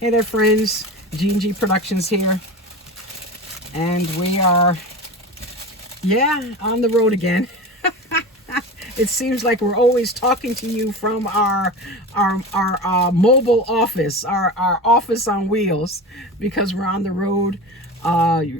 Hey there, friends. GandG Productions here. And we are, on the road again. It seems like we're always talking to you from our mobile office, our office on wheels, because we're on the road,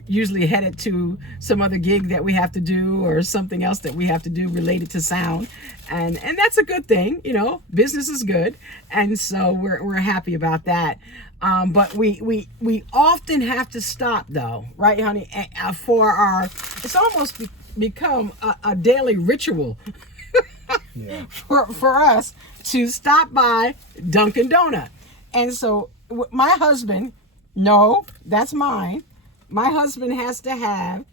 usually headed to some other gig that we have to do or something else that we have to do related to sound. And that's a good thing, you know, business is good. And so we're happy about that. But we often have to stop though, right, honey? For it's almost become a daily ritual for us to stop by Dunkin' Donut. And so my husband, no, that's mine. My husband has to have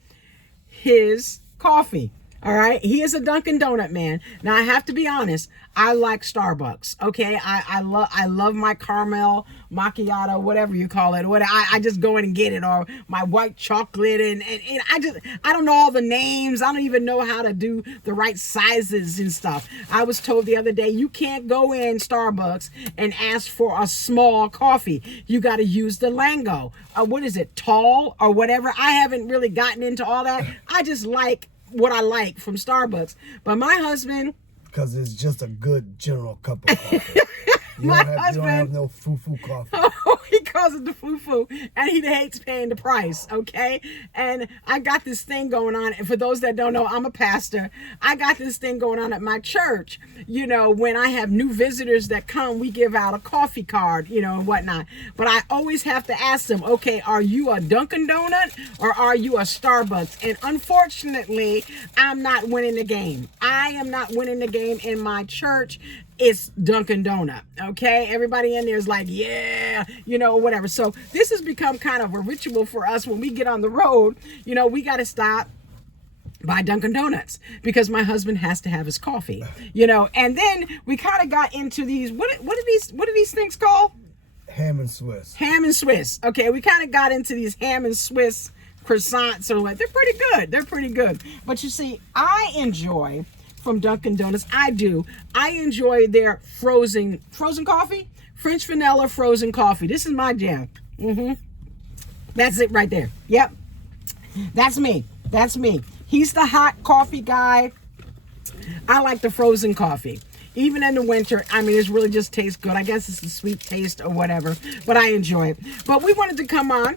his coffee. All right. He is a Dunkin' Donut man. Now I have to be honest. I like Starbucks. Okay. I love my caramel macchiato, whatever you call it. I just go in and get it, or my white chocolate. And I don't know all the names. I don't even know how to do the right sizes and stuff. I was told the other day, you can't go in Starbucks and ask for a small coffee. You got to use the lingo. What is it? Tall or whatever. I haven't really gotten into all that. I just like what I like from Starbucks. But my husband, because it's just a good general cup of coffee. You don't have no foo-foo coffee. Oh, he calls it the foo-foo, and he hates paying the price, okay? And I got this thing going on, and for those that don't know, I'm a pastor. I got this thing going on at my church. You know, when I have new visitors that come, we give out a coffee card, you know, and whatnot. But I always have to ask them, okay, are you a Dunkin' Donut or are you a Starbucks? And unfortunately, I'm not winning the game. I am not winning the game in my church. It's Dunkin' Donut, okay? Everybody in there is like, yeah, you know, whatever. So this has become kind of a ritual for us when we get on the road. You know, we got to stop by Dunkin' Donuts because my husband has to have his coffee, you know. And then we kind of got into these, what are these things called? Ham and Swiss. Ham and Swiss. Okay, we kind of got into these ham and Swiss croissants or what. They're pretty good. They're pretty good. But you see, I enjoy from Dunkin' Donuts. I enjoy their frozen coffee, French vanilla frozen coffee. This is my jam. That's it right there. Yep. That's me. He's the hot coffee guy. I like the frozen coffee. Even in the winter, I mean, it really just tastes good. I guess it's the sweet taste or whatever, but I enjoy it. But we wanted to come on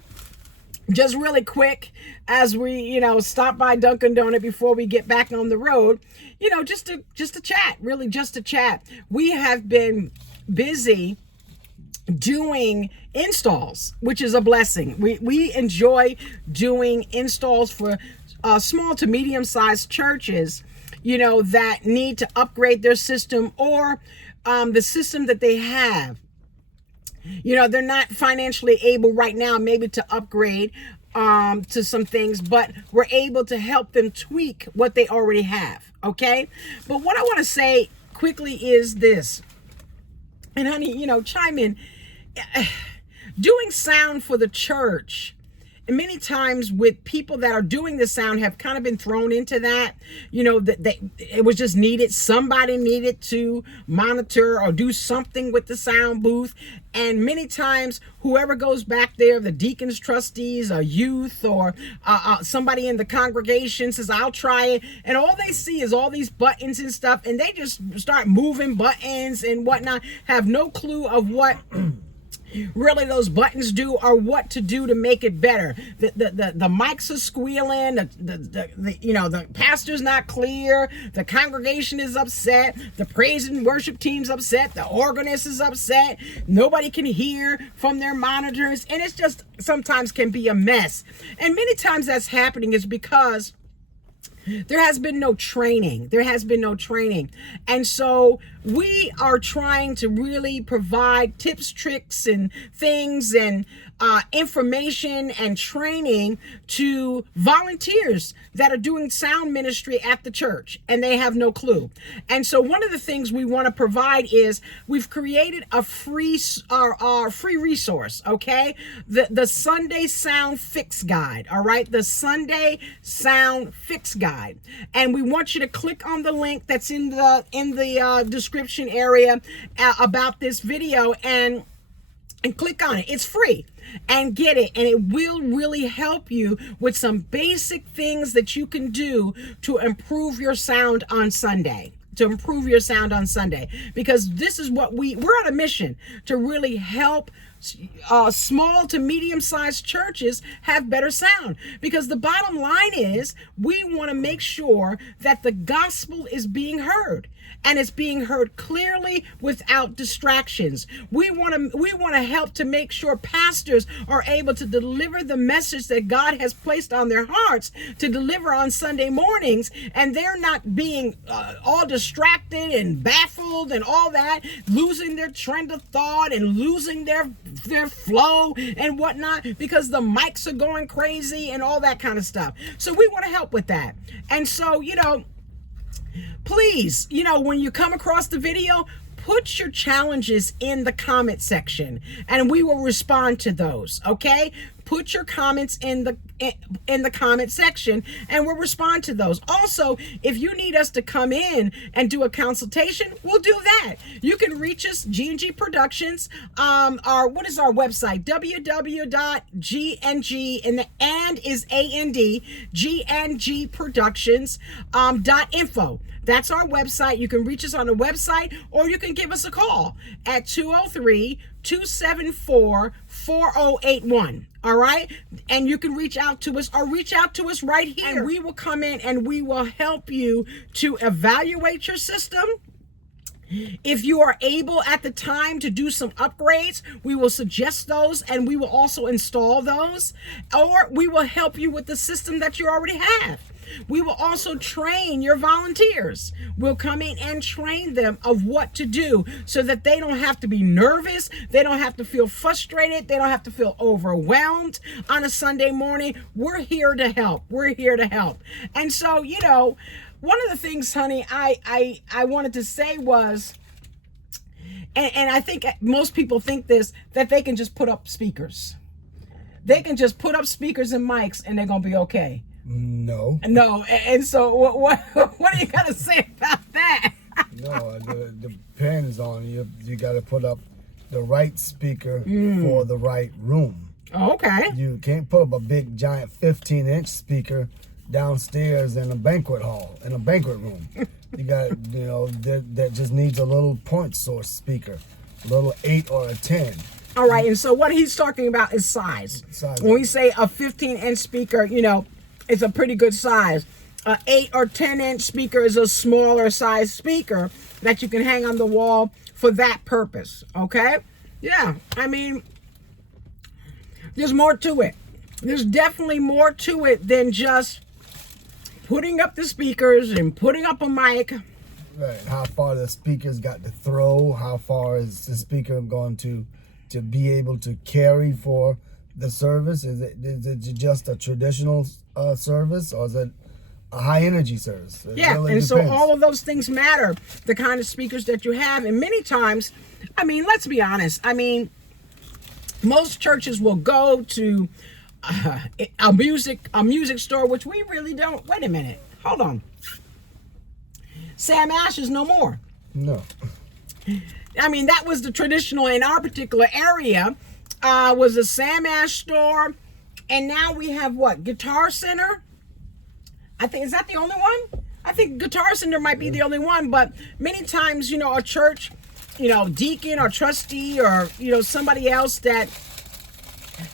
just really quick as we, you know, stop by Dunkin' Donut before we get back on the road, you know, just to chat, really just to chat. We have been busy doing installs, which is a blessing. We enjoy doing installs for small to medium-sized churches, you know, that need to upgrade their system or the system that they have. You know, they're not financially able right now maybe to upgrade to some things, but we're able to help them tweak what they already have, okay? But what I want to say quickly is this, and honey, you know, chime in. Doing sound for the church, and many times with people that are doing the sound have kind of been thrown into that, you know, that it was just needed. Somebody needed to monitor or do something with the sound booth. And many times, whoever goes back there, the deacons, trustees, or youth, or somebody in the congregation says, I'll try it. And all they see is all these buttons and stuff. And they just start moving buttons and whatnot, have no clue of what really those buttons do or what to do to make it better. The mics are squealing, the pastor's not clear, the congregation is upset, the praise and worship team's upset, the organist is upset, nobody can hear from their monitors, and it's just sometimes can be a mess. And many times that's happening is because there has been no training. And so we are trying to really provide tips, tricks, and things and information and training to volunteers that are doing sound ministry at the church, and they have no clue. And so one of the things we want to provide is we've created a free resource, okay? The Sunday Sound Fix Guide, all right? The Sunday Sound Fix Guide. And we want you to click on the link that's in the description area about this video, and and click on it. It's free, and get it. And it will really help you with some basic things that you can do to improve your sound on Sunday. Because this is what we're on a mission to really help small to medium-sized churches have better sound. Because the bottom line is, we want to make sure that the gospel is being heard, and it's being heard clearly without distractions. We want to help to make sure pastors are able to deliver the message that God has placed on their hearts to deliver on Sunday mornings, and they're not being all distracted and baffled and all that, losing their trend of thought and losing their flow and whatnot because the mics are going crazy and all that kind of stuff. So we want to help with that. And so, please, when you come across the video, put your challenges in the comment section and we will respond to those. Okay? Put your comments in the comment section and we'll respond to those. Also, if you need us to come in and do a consultation, we'll do that. You can reach us, GandG Productions. What is our website? www.gng, and the and is AND, GandG Productions .info. That's our website. You can reach us on the website, or you can give us a call at 203-274-4081. All right? And you can reach out to us, or reach out to us right here. And we will come in and we will help you to evaluate your system. If you are able at the time to do some upgrades, we will suggest those and we will also install those. Or we will help you with the system that you already have. We will also train your volunteers. We'll come in and train them of what to do so that they don't have to be nervous. They don't have to feel frustrated. They don't have to feel overwhelmed on a Sunday morning. We're here to help. We're here to help. And so, one of the things, honey, I wanted to say was, and I think most people think this, that they can just put up speakers. They can just put up speakers and mics and they're going to be okay. No. And so what are you going to say about that? No, it depends on you. You got to put up the right speaker for the right room. Okay. You can't put up a big giant 15-inch speaker downstairs in a banquet hall, in a banquet room. You got, that just needs a little point source speaker, a little 8 or a 10. All right, and so what he's talking about is size. When we say a 15-inch speaker, it's a pretty good size. An 8 or 10-inch speaker is a smaller size speaker that you can hang on the wall for that purpose, okay? Yeah, I mean, there's more to it. There's definitely more to it than just putting up the speakers and putting up a mic. Right, how far the speaker's got to throw, how far is the speaker going to be able to carry for the service? Is it just a traditional service, or is it a high energy service? It really depends. So all of those things matter, the kind of speakers that you have. And many times, I mean, let's be honest, most churches will go to a music store, which we really don't. Wait a minute, hold on. Sam Ash is no more. No. That was the traditional in our particular area, was a Sam Ash store. And now we have what? Guitar Center? I think, is that the only one? I think Guitar Center might be the only one, but many times, a church, deacon or trustee or, somebody else that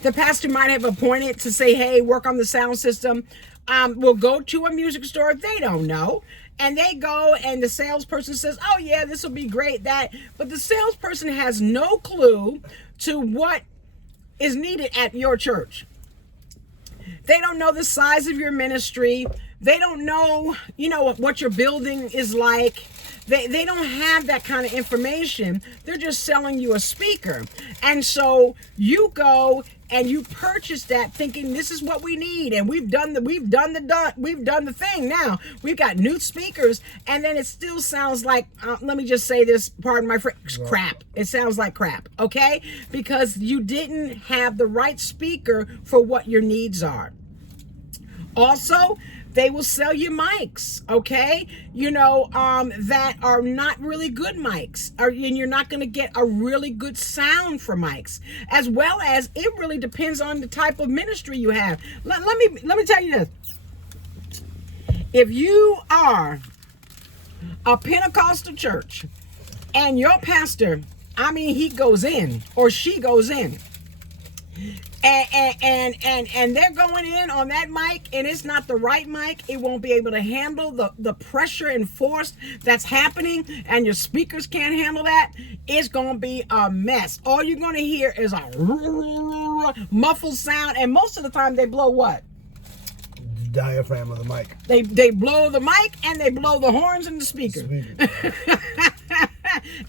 the pastor might have appointed to say, hey, work on the sound system, will go to a music store. They don't know. And they go and the salesperson says, oh yeah, this will be great, that. But the salesperson has no clue to what is needed at your church. They don't know the size of your ministry. They don't know, what your building is like. They don't have that kind of information. They're just selling you a speaker. And so you go and you purchase that thinking this is what we need, and we've done the thing. Now we've got new speakers, and then it still sounds like let me just say this, pardon my French, crap. It sounds like crap, okay? Because you didn't have the right speaker for what your needs are. Also, They will sell you mics, okay? That are not really good mics, and you're not going to get a really good sound for mics. As well as, it really depends on the type of ministry you have. Let me tell you this. If you are a Pentecostal church and your pastor, he goes in or she goes in, and they're going in on that mic, and it's not the right mic, it won't be able to handle the pressure and force that's happening, and your speakers can't handle that, it's going to be a mess. All you're going to hear is a muffled sound, and most of the time they blow what? The diaphragm of the mic. They blow the mic, and they blow the horns in the speaker.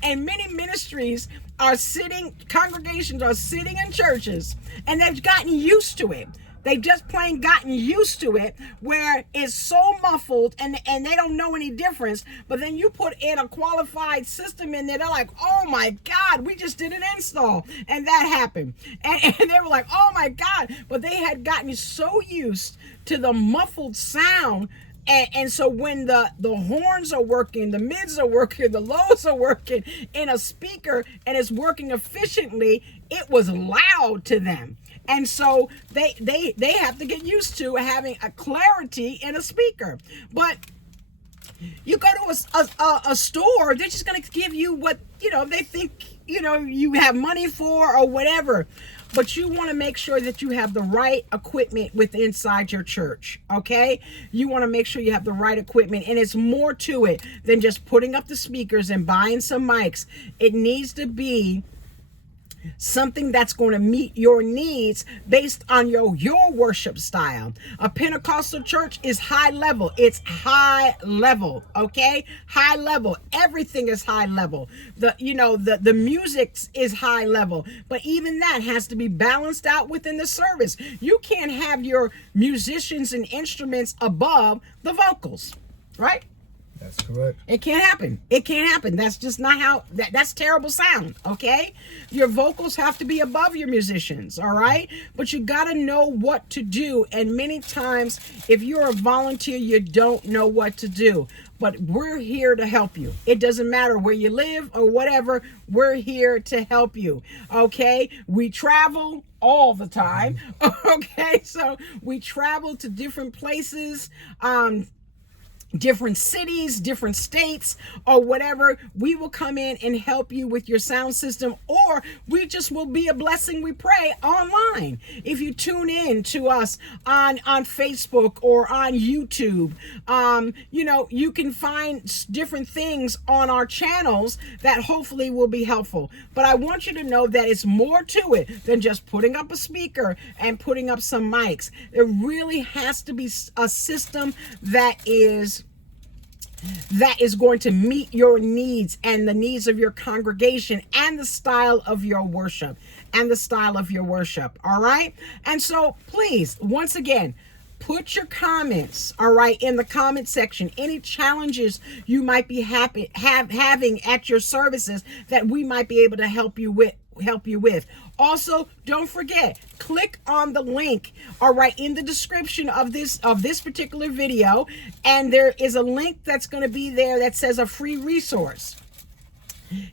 And many ministries congregations are sitting in churches, and they've gotten used to it. They've just plain gotten used to it, where it's so muffled and they don't know any difference. But then you put in a qualified system in there, they're like, oh my God, we just did an install. And that happened. And they were like, oh my God. But they had gotten so used to the muffled sound. And so when the horns are working, the mids are working, the lows are working in a speaker, and it's working efficiently, it was loud to them. And so they have to get used to having a clarity in a speaker. But you go to a store, they're just going to give you what, they think, you have money for or whatever. But you want to make sure that you have the right equipment inside your church, okay? You want to make sure you have the right equipment, and it's more to it than just putting up the speakers and buying some mics. It needs to be something that's going to meet your needs based on your worship style. A Pentecostal church is high level. It's high level, okay? High level. Everything is high level. The music is high level, but even that has to be balanced out within the service. You can't have your musicians and instruments above the vocals, right? That's correct. It can't happen. It can't happen. That's just not how, that's terrible sound, okay? Your vocals have to be above your musicians, all right? But you got to know what to do. And many times, if you're a volunteer, you don't know what to do. But we're here to help you. It doesn't matter where you live or whatever. We're here to help you, okay? We travel all the time, okay? So we travel to different places, different cities, different states, or whatever. We will come in and help you with your sound system, or we just will be a blessing, we pray, online. If you tune in to us on Facebook or on YouTube, you can find different things on our channels that hopefully will be helpful. But I want you to know that it's more to it than just putting up a speaker and putting up some mics. There really has to be a system that is going to meet your needs and the needs of your congregation and the style of your worship all right? And so please, once again, put your comments, all right, in the comment section. Any challenges you might be having at your services that we might be able to help you with. Also, don't forget, click on the link, all right, in the description of this particular video, and there is a link that's going to be there that says a free resource.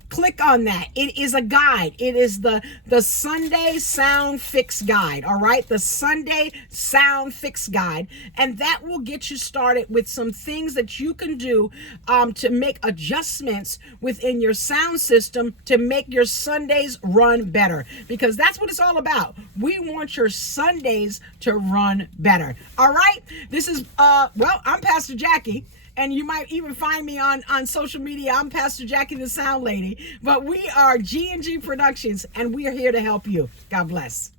Click on that. It is a guide. It is the Sunday Sound Fix Guide, all right? The Sunday Sound Fix Guide. And that will get you started with some things that you can do to make adjustments within your sound system to make your Sundays run better. Because that's what it's all about. We want your Sundays to run better. All right? This is, I'm Pastor Jackie. And you might even find me on social media. I'm Pastor Jackie the Sound Lady. But we are GandG Productions, and we are here to help you. God bless.